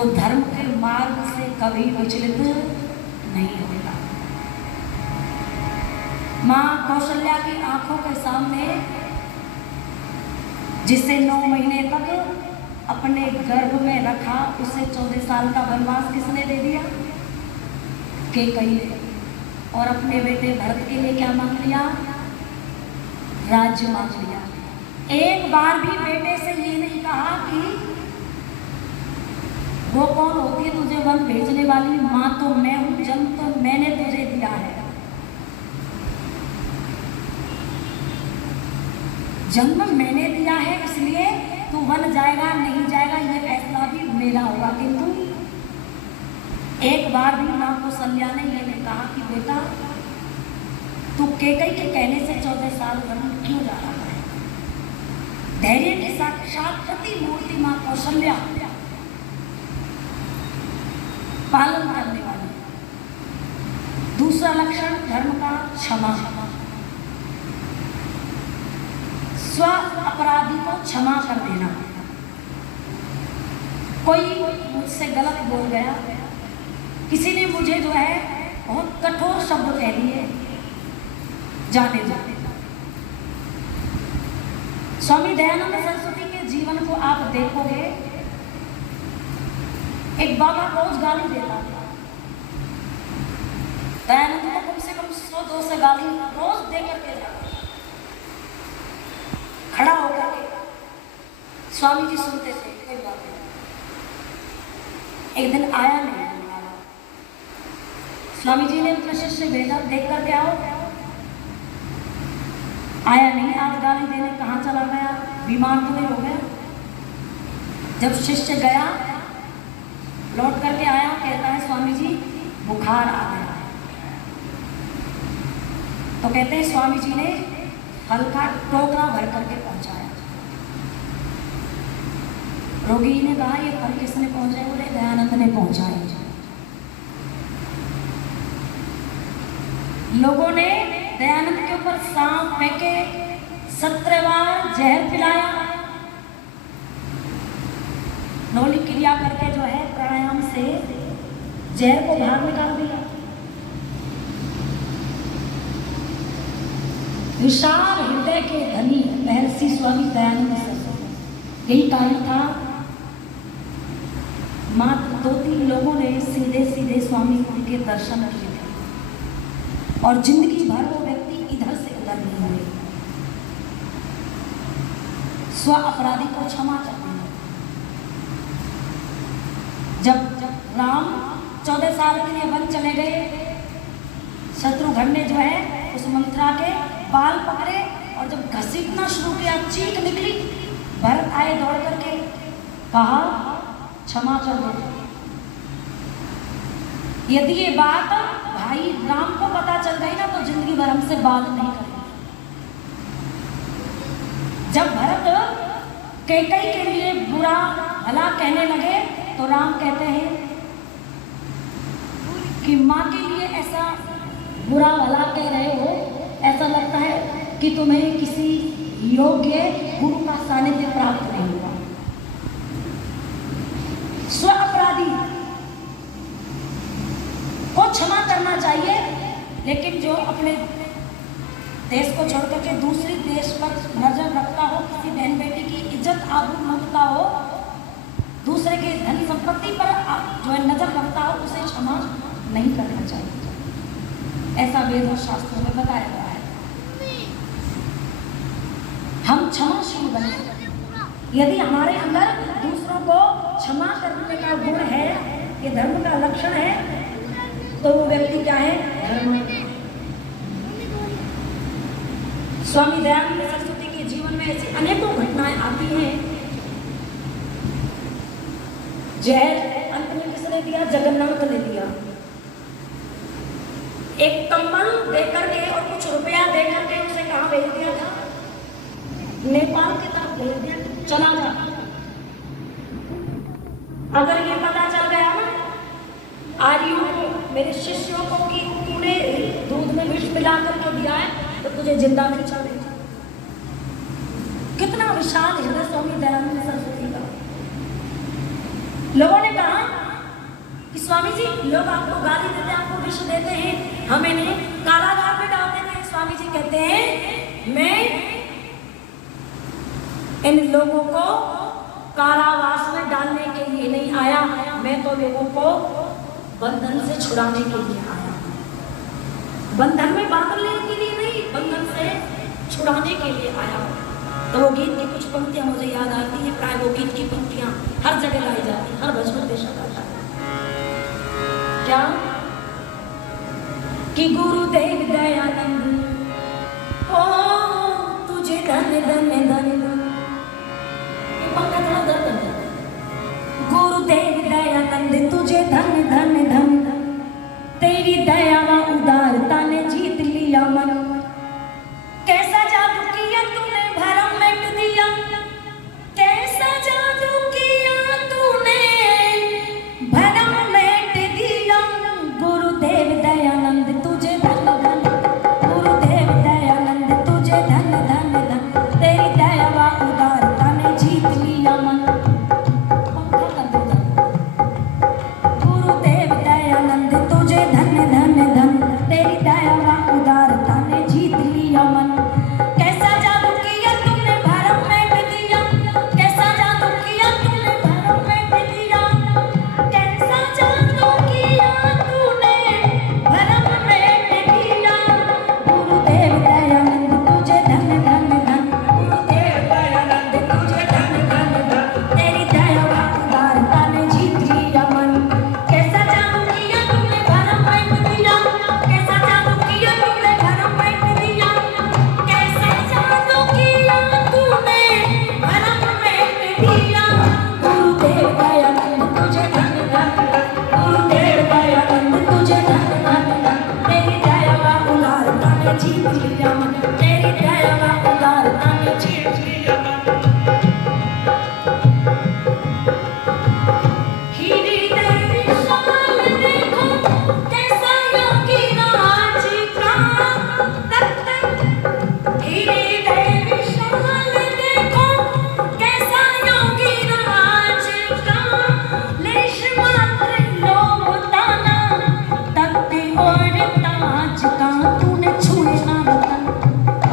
वो धर्म के मार्ग से कभी विचलित नहीं होता। मां कौशल्या की आंखों के सामने जिसे 9 महीने तक अपने गर्भ में रखा, उसे 14 साल का वनवास किसने दे दिया? कैकेयी ने। और अपने बेटे भरत के लिए क्या मांग लिया? राज्य मांग लिया। एक बार भी बेटे से ये नहीं कहा कि वो कौन होती है तुझे वन भेजने वाली? मां तो मैं हूं, जन्म तो मैंने तुझे दिया है। जन्म मैंने दिया है, इसलिए तू वन जाएगा नहीं जाएगा ये फैसला भी मेरा होगा। किंतु एक बार भी मां कौशल्या ने ये नहीं कहा कि बेटा तू कैकेयी के कहने से 14 साल वन क्यों जा रहा है? धैर्य की साक्षात प्रतिमूर्ति मां कौशल्या, पालन करने वाली। दूसरा लक्षण धर्म का क्षमा। स्व अपराधी को क्षमा कर देना। कोई मुझसे गलत बोल गया, किसी ने मुझे जो है बहुत कठोर शब्द कह दिए, जाने दो। स्वामी दयानंद सरस्वती के जीवन को आप देखोगे, एक बाबा रोज गाली देता था। दयानंद को कम से कम 100-200 गाली रोज दे करके जाता, खड़ा होकर के। स्वामी जी सुनते थे, कोई बात नहीं। एक दिन आया नहीं, स्वामी जी ने अपने शिष्य भेजा, देख करके आओ। आया नहीं, आज गाली देने कहाँ चला गया? बीमार तो नहीं हो गया? जब शिष्य गया, लौट करके आया, कहता है स्वामी जी बुखार आ गया। तो कहते हैं स्वामी जी ने फल का टोकरा भर करके पहुंचाया। रोगी ने कहा ये फल किसने पहुंचाया? बोले दयानंद ने पहुंचाया। लोगों ने दयानंद के ऊपर सांप फेंके, 17 बार जहर पिलाया, नौली क्रिया करके जो है प्राणायाम से जहर को बाहर निकाल दिया। विशाल हृदय के धनी महर्षि स्वामी दयानंद सरस्वती। यही कारण था मात्र 2-3 लोगों ने सीधे सीधे स्वामी जी के दर्शन किए थे और जिंदगी भर वो व्यक्ति इधर से उधर नहीं हुए। स्व अपराधी को क्षमा करते हैं। जब राम 14 साल के लिए वन चले गए, शत्रुघ्न ने जो है उस मंत्रा के बाल पकड़े और जब घसीटना शुरू किया, चीख निकली। भरत आए दौड़ करके, कहा क्षमा कर दो। यदि ये बात भाई राम को पता चल गई ना तो जिंदगी भर हमसे बात नहीं करेंगे। जब भरत कैकेयी के लिए बुरा भला कहने लगे तो राम कहते हैं कि माँ के लिए ऐसा बुरा भला कह रहे हो, ऐसा लगता है कि तुम्हें किसी योग्य गुरु का सानिध्य प्राप्त नहीं हुआ। स्व अपराधी को क्षमा करना चाहिए, लेकिन जो अपने देश को छोड़ करके दूसरे देश पर नजर रखता हो, किसी बहन बेटी की इज्जत आबरू मांगता हो, दूसरे के धन संपत्ति पर जो है नजर रखता हो, उसे क्षमा नहीं करना चाहिए। ऐसा वेद और शास्त्रों में बताया गया है। हम क्षमाशील बने। यदि हमारे अंदर दूसरों को क्षमा करने का गुण है, ये धर्म का लक्षण है, तो वो व्यक्ति क्या है? धर्म। स्वामी दयानंद सरस्वती के जीवन में ऐसी अनेकों घटनाएं आती हैं। जहर अंत में किसने दिया? जगन्नाथ ने दिया। एक कंबल देकर के और कुछ रुपया देकर के उसे कहाँ भेज दिया था? नेपाल की तरफ भेज दिया, चला जा। अगर ये पता चल गया ना आर्यों को, मेरे शिष्यों को कि तूने दूध में विष मिला करके दिया है, तो तुझे जिंदा नहीं छोड़ेगा। कितना विशाल हृदय स्वामी दयानंद सरस्वती का। लोगों ने कहा कि स्वामी जी, लोग आपको गाली देते हैं, आपको विष देते हैं, हमें नहीं, कारागार में डाल देते हैं। स्वामी जी कहते हैं, मैं इन लोगों को कारावास में डालने के लिए नहीं आया, मैं तो लोगों को बंधन से छुड़ाने के लिए आया। बंधन में बांधने के लिए नहीं, बंधन से छुड़ाने के लिए आया। तो वो गीत की कुछ पंक्तियां मुझे याद आती हैं, प्राय वो गीत की पंक्तियां हर जगह गाई जाती, हर भजन बेशक आता है। क्या कि गुरुदेव दयानंद, ओ तुझे धन धन धन, ये पंक्ति थोड़ा दर्द करता है। गुरुदेव दयानंद तुझे धन धन धन, तेरी दया व उदारता ने जीत लिया मन। कैसा जादू किया तूने भरम मिट दिया, कैसा जादू किया तूने भरम मिट दिया। गुरुदेव दयानंद तुझे धन धन, गुरुदेव दयानंद तुझे धन धन धन, तेरी दया व उदारता ने जीत लिया मन। गुरुदेव दयानंद तुझे धन धन धन, तेरी दया व उदारता ने जीत लिया मन। कैसा जादू किया तूने भरम मिट दिया, कैसा जादू किया तूने भरम मिट दिया, कैसा जादू किया तूने भरम मिट दिया। गुरुदेव दयानंद तुझे धन धन धन, गुरुदेव दयानंद तुझे धन धन धन, तेरी दया व उदारता ने जीत लिया मन। कैसा जादू किया तूने भरम मिट दिया, कैसा जादू किया तूने भरम मिट दिया, कैसा जादू किया तूने भरम मिट दिया। गुरुदेव दयानंद तुझे धन धन धन, गुरुदेव दयानंद तुझे धन धन धन, तेरी दया व उदारता ने जीत लिया मन, तेरी दया व उदारता ने जीत लिया मन। हृदय विशाल देखो कैसा योगी राज का तत्व, हृदय विशाल देखो कैसा योगी राज का, लेश मात्र लोटा ना तख्त और ताज का। तूने छुए ना रतन, ओ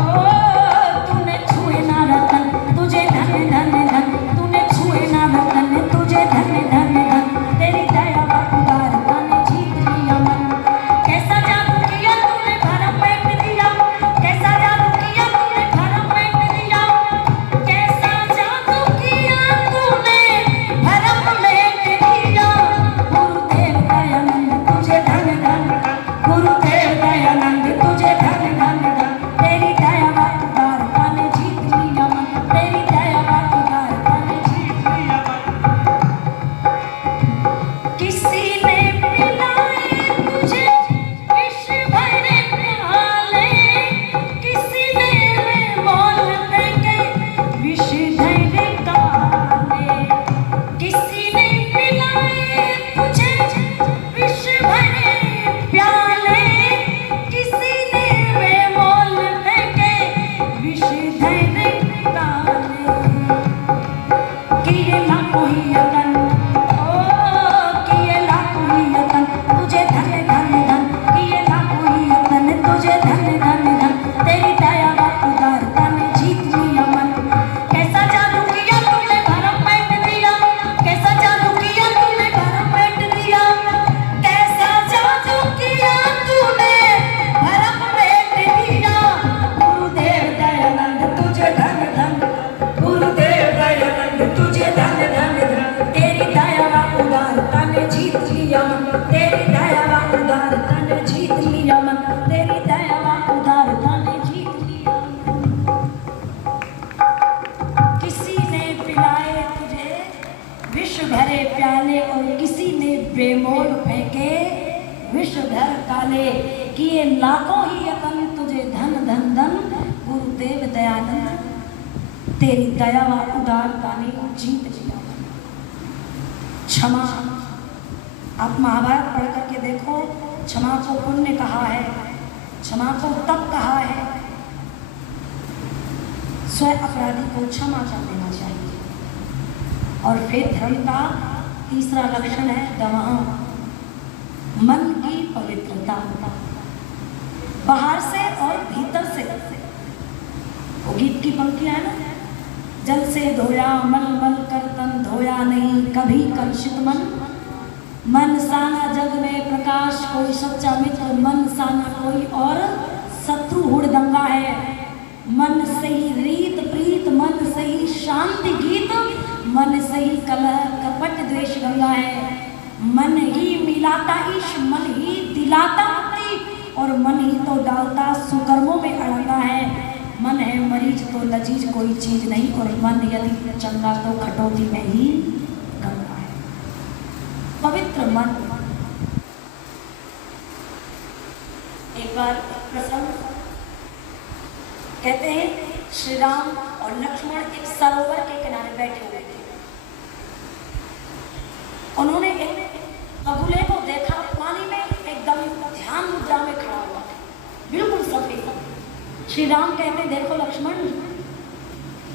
तूने छुए ना रतन, तुझे धन धन धन, तूने छुए ना रतन, तुझे धन धन धन, तेरी दया व उदारता ने जीत लिया मन। कैसा जादू किया तूने भरम मिट दिया, कैसा जादू किया तूने भरम मिट दिया, कैसा जादू किया तूने भरम मिट दिया। गुरुदेव दयानंद तुझे धन धन, गुरुदेव दयानंद तुझे धन धन धन, तेरी दया व उदारता ने जीत लिया मन, तेरी दया व उदारता ने जीत लिया मन। किसी ने पिलाए तुझे विष भरे प्याले, किसी ने मोल देके विष धरे काले, किसी ने पिलाए तुझे विष भरे प्याले, किसी ने मोल देके विष धरे काले। किए लाखों ही यतन, ओ किए लाखों ही यतन, तुझे धन धन धन, किए लाखों ही यतन, तुझे धन धन धन, तेरी दया व उदारता ने जीत लिया मन। कैसा जादू किया तूने भरम मिट दिया, कैसा जादू किया तूने भरम मिट दिया, कैसा जादू किया तूने भरम मिट दिया। गुरुदेव दयानंद तुझे धन धन, गुरुदेव दयानंद तुझे धन धन धन, तेरी दया व उदारता ने जीत लिया मन, तेरी दया व उदारता ने जीत लिया मन, तेरी दया व उदारता ने जीत लिया मन। किसी ने पिलाए तुझे विष भरे प्याले, और किसी ने बेमोल फेंके विष धर काले। किए लाखों ही यतन, तुझे धन धन धन, गुरुदेव दयानंद तेरी दया व उदारता ने जीत लिया। क्षमा, आप महाभारत पढ़ करके देखो, क्षमा को पुण्य कहा है, क्षमा को तप कहा है। स्वयं अपराधी को क्षमा कर देना चाहिए। और फिर धर्म का तीसरा लक्षण है दमा, मन की पवित्रता, बाहर से और भीतर से। वो गीत की पंक्तियां है ना, जल से धोया मल मल कर तन धोया नहीं कभी कलुषित मन, मन साना जग में प्रकाश कोई सच्चा मित्र, मन साना कोई और शत्रु हुड़दंगा है, मन सही रीत प्रीत, मन सही शांति गीत, मन सही कलह कपट द्वेष गंगा है, मन ही मिलाता ईश, मन ही दिलाता मुक्ति, और मन ही तो डालता सुकर्मों में अड़ंगा है, मन है मरीज तो लजीज कोई चीज नहीं, और मन यदि चंगा तो खटोती में ही गंगा है। पवित्र मन। एक बार प्रसंग कहते हैं, श्री राम और लक्ष्मण एक सरोवर के किनारे बैठे हुए थे। उन्होंने एक बगुले को देखा, पानी में एकदम ध्यान मुद्रा में खड़ा हुआ, बिल्कुल सफेद। श्री राम कहते, देखो लक्ष्मण,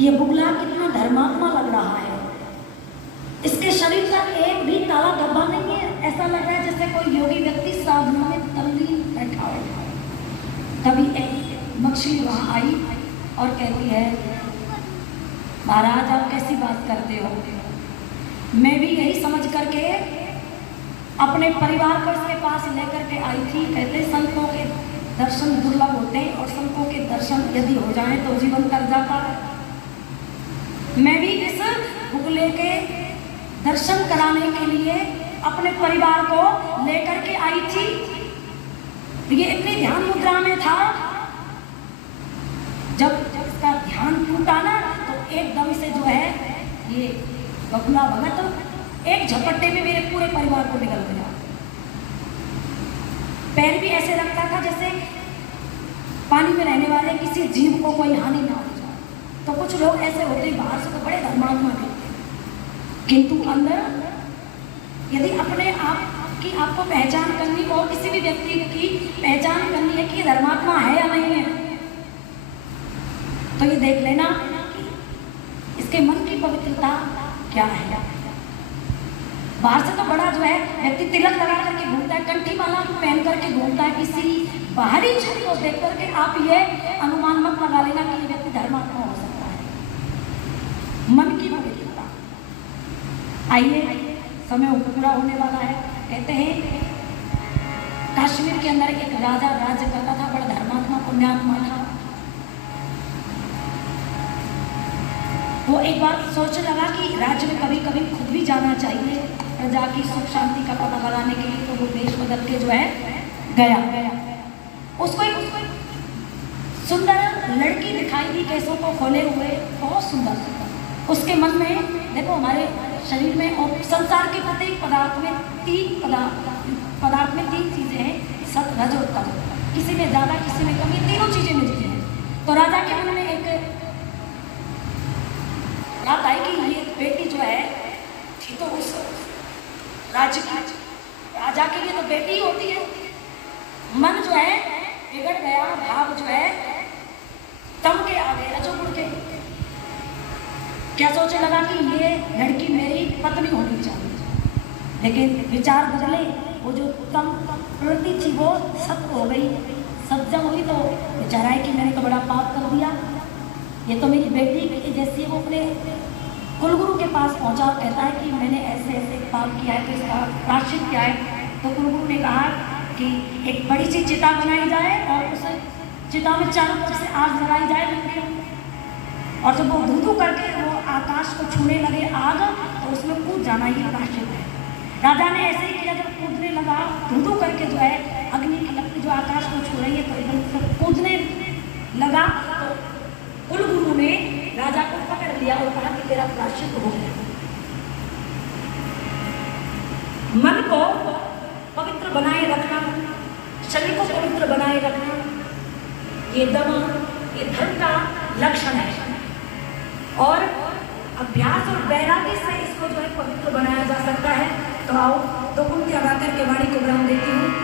ये बुगला कितना धर्मात्मा लग रहा है, इसके शरीर पर एक भी काला धब्बा नहीं है, ऐसा लग रहा है जैसे कोई योगी व्यक्ति साधना में तल्लीन बैठा हुआ है। तभी एक मछली वहां आई और कहती है, महाराज आप कैसी बात करते हो, मैं भी यही समझ करके अपने परिवार को इसके पास लेकर के आई थी। कहते संतों के दर्शन दुर्लभ होते हैं, और संतों के दर्शन यदि हो जाए तो जीवन कर जाता है। मैं भी इस बुगले के दर्शन कराने के लिए अपने परिवार को लेकर के आई थी। ये इतनी ध्यान मुद्रा में था, जब इसका ध्यान टूटा ना तो एकदम से जो है ये बगुला भगत तो एक झपट्टे में मेरे पूरे परिवार को निकल गया। पैर भी ऐसे लगता था जैसे पानी में रहने वाले किसी जीव को कोई हानि ना हो जाए। तो कुछ लोग ऐसे होते हैं, बाहर से तो बड़े धर्मात्मा दिखते हैं, किंतु अंदर यदि अपने आप की आपको पहचान करनी हो, किसी भी व्यक्ति की पहचान करनी है कि ये धर्मात्मा है या नहीं है, तो ये देख लेना कि इसके मन की पवित्रता क्या है। बाहर से तो बड़ा जो है व्यक्ति तिलक लगा करके घूमता है, कंठी माला पहन करके घूमता है, किसी बाहरी छवि को देख करके आप ये अनुमान मत लगा लेना कि ये व्यक्ति धर्मात्मा हो सकता है। मन की पवित्रता। आइए, समय पूरा होने वाला है। कहते हैं कश्मीर के अंदर एक राजा राज्य करता था, बड़ा धर्मात्मा पुण्यात्मा था। वो एक बार सोचने लगा कि राज्य में कभी कभी खुद भी जाना चाहिए प्रजा की सुख शांति का पता लगाने के लिए। तो वो देश बदल के जो है गया। उसको एक सुंदर लड़की दिखाई दी, केसों को खोले हुए, बहुत सुंदर। उसके मन में, देखो हमारे शरीर में और संसार के प्रत्येक पदार्थ में तीन चीजें हैं, सत रज और तम। किसी में ज्यादा किसी में कम, ये तीनों चीजें मिलती हैं। तो राजा के मन में एक बात आई कि ये बेटी जो है थी तो उस राज्य की, राजा के लिए तो बेटी ही होती है। मन जो है बिगड़ गया, भाव जो है तम के आ गए, रजोगुण के। क्या सोचने लगा कि ये लड़की मेरी पत्नी होनी चाहिए, लेकिन विचार बदले, वो जो तम प्रवृत्ति थी वो सत्य हो गई। सत्य हुई तो विचार आए कि मैंने तो बड़ा पाप कर दिया, ये तो मेरी बेटी जैसी। वो अपने कुलगुरु के पास पहुंचा और कहता है कि मैंने ऐसे ऐसे पाप किया है, तो इसका प्रायश्चित क्या है। तो कुलगुरु ने कहा कि एक बड़ी सी चिता बनाई जाए और उस चिता में चारों तरफ से आग लगाई जाए, और जब वो धू करके वो आकाश को छूने लगे आग, तो उसमें कूद जाना ही प्रायश्चित है। राजा ने ऐसे ही किया, जब कूदने लगा धू करके जो है अग्नि की लपट जो आकाश को छू रही है, तो एकदम कूदने लगा। तो कुलगुरु ने राजा को पकड़ लिया और कहा कि तेरा प्रायश्चित हो गया। मन को पवित्र बनाए रखना, शरीर को पवित्र बनाए रखना, ये दमा, ये धर्म का लक्षण है। और अभ्यास और वैराग्य से इसको जो है पवित्र बनाया जा सकता है। तो आओ, तो कुंती अगाकर के वाणी को विराम देती हूँ।